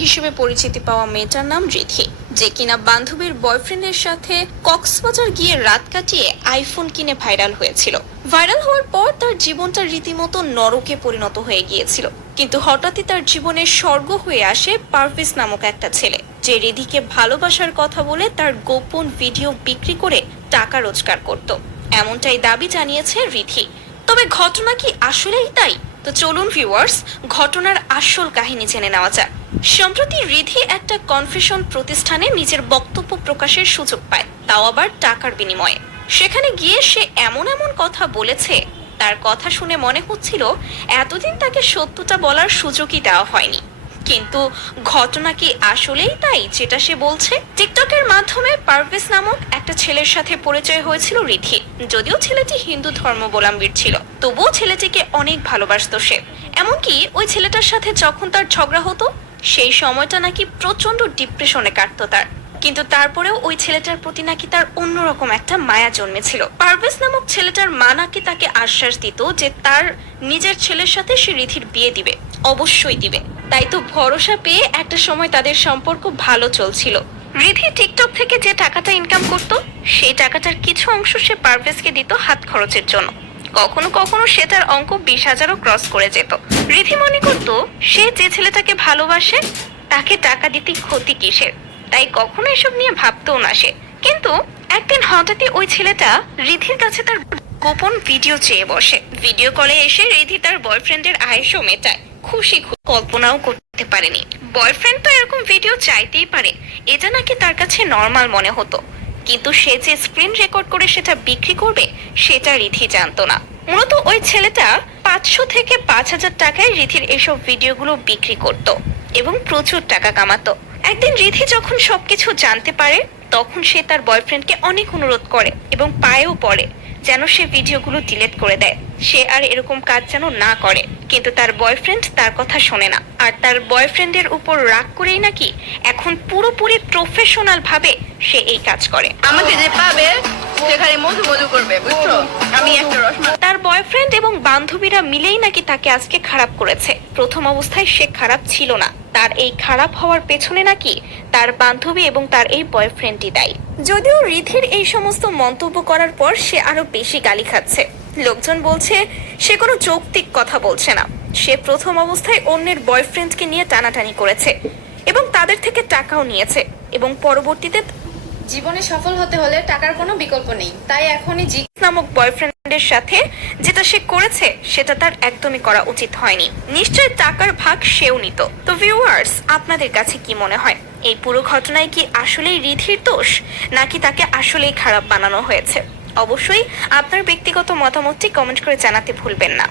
হিসেবে পরিচিতি পাওয়া মেয়েটার নাম রিধি, যে কিনা বান্ধবীর বয়ফ্রেন্ডের সাথে কক্সবাজার গিয়ে রাত কাটিয়ে আইফোন কিনে ভাইরাল হয়েছিল। ভাইরাল হওয়ার পর তার জীবনটা রীতিমতো নরকে পরিণত হয়ে গিয়েছিল। কিন্তু হঠাৎই তার জীবনের স্বর্গ হয়ে আসে পারভেজ নামক একটা ছেলে, যে রিধিকে ভালোবাসার কথা বলে তার গোপন ভিডিও বিক্রি করে টাকা রোজগার করত, এমনটাই দাবি জানিয়েছে রিধি। তবে ঘটনা কি আসলেই তাই? তো চলুন ভিউয়ার্স, ঘটনার আসল কাহিনী জেনে নেওয়া যাক। সম্প্রতি রিধি একটা কনফেশন প্রতিষ্ঠানে নিজের বক্তব্য প্রকাশের সুযোগ পায়, তাও আবার টাকার বিনিময়ে। সেখানে গিয়ে সে এমন এমন কথা বলেছে, তার কথা শুনে মনে হচ্ছিল এতদিন তাকে সত্যটা বলার সুযোগই দেওয়া হয়নি। কিন্তু ঘটনা কি আসলেই তাই যেটা সে বলছে? টিকটকের মাধ্যমে পারভেজ নামক একটা ছেলের সাথে পরিচয় হয়েছিল রিধি। যদিও ছেলেটি হিন্দু ধর্মাবলম্বী ছিল, তবুও ছেলেটিকে অনেক ভালোবাসতো সে। এমনকি ওই ছেলেটার সাথে যখন তার ঝগড়া হতো, সেই সময়টা নাকি প্রচন্ড ডিপ্রেশনে কাটতো তার। কিন্তু তারপরেও ওই ছেলেটার প্রতি নাকি তার অন্যরকম একটা মায়া জন্মেছিল। পারভেজ নামক ছেলেটার মা নাকি তাকে আশ্বাস দিত যে তার নিজের ছেলের সাথে সে রিধির বিয়ে দিবে, অবশ্যই দিবে। তাই তো ভরসা পেয়ে একটা সময় তাদের সম্পর্ক ভালো চলছিল। রিধি টিকটক থেকে যে টাকাটা ইনকাম করত, সেই টাকাটার কিছু অংশ সে পারভেজকে দিত হাত খরচের জন্য। কখনো কখনো সেটার অঙ্ক 20,000ও ক্রস করে যেত। রিধি মনে করত সে যে ছেলেটাকে ভালোবাসে তাকে টাকা দিতে ক্ষতি কিসের, তাই কখনো এসব নিয়ে ভাবতেও না সে। কিন্তু একদিন হঠাৎই ওই ছেলেটা রিধির কাছে তার গোপন ভিডিও চেয়ে বসে। ভিডিও কলে এসে রিধি তার বয়ফ্রেন্ডের আয়েশও মেটায়। খুশি কল্পনাও করতে পারেনি বয়ফ্রেন্ড তো এরকম ভিডিও চাইতেই পারে, এটা নাকি তার কাছে নর্মাল মনে হতো। কিন্তু সে যে স্ক্রিন রেকর্ড করে সেটা বিক্রি করবে, সেটা রিধি জানতো না। মূলত ওই ছেলেটা 500 থেকে 5,000 টাকায় রিধির এসব ভিডিওগুলো বিক্রি করত এবং প্রচুর টাকা কামাতো। একদিন রিধি যখন সবকিছু জানতে পারে, তখন সে তার বয়ফ্রেন্ডকে অনেক অনুরোধ করে এবং পায়েও পড়ে যেন সে ভিডিওগুলো ডিলিট করে দেয়, সে আর এরকম কাজ যেন না করে। কিন্তু তার বয়ফ্রেন্ড তার কথা শোনে না, আর তার বয়ফ্রেন্ডের উপর রাগ করেই নাকি এখন পুরোপুরি প্রফেশনাল ভাবে সে এই কাজ করে। আমাকে যে পাবে সেখানে মধু মধু করবে, বুঝছো? আমি একটা তার বয়ফ্রেন্ড এবং বান্ধবীরা মিলেই নাকি তাকে আজকে খারাপ করেছে। প্রথম অবস্থায় সে খারাপ ছিল না, তার এই খারাপ হওয়ার পেছনে নাকি তার বান্ধবী এবং তার এই বয়ফ্রেন্ডই দায়ী। যদিও রিধির এই সমস্ত মন্তব্য করার পর সে আরো বেশি গালি খাচ্ছে। লোকজন বলছে সে কোনো যৌক্তিক কথা বলছে না। সে প্রথম অবস্থায় অন্যের বয়ফ্রেন্ডকে নিয়ে টানাটানি করেছে এবং তাদের থেকে টাকাও নিয়েছে, এবং পরবর্তীতে জীবনে সফল হতে হলে টাকার কোনো বিকল্প নেই, তাই এখনই নামক বয়ফ্রেন্ডের সাথে যেটা সে করেছে সেটা তার একদমই করা উচিত হয়নি। নিশ্চয় টাকার ভাগ সেও নিত। তো ভিউয়ার্স, আপনাদের কাছে কি মনে হয়, এই পুরো ঘটনায় কি আসলেই রিধির দোষ, নাকি তাকে আসলেই খারাপ বানানো হয়েছে? অবশ্যই আপনার ব্যক্তিগত মতামতটি কমেন্ট করে জানাতে ভুলবেন না।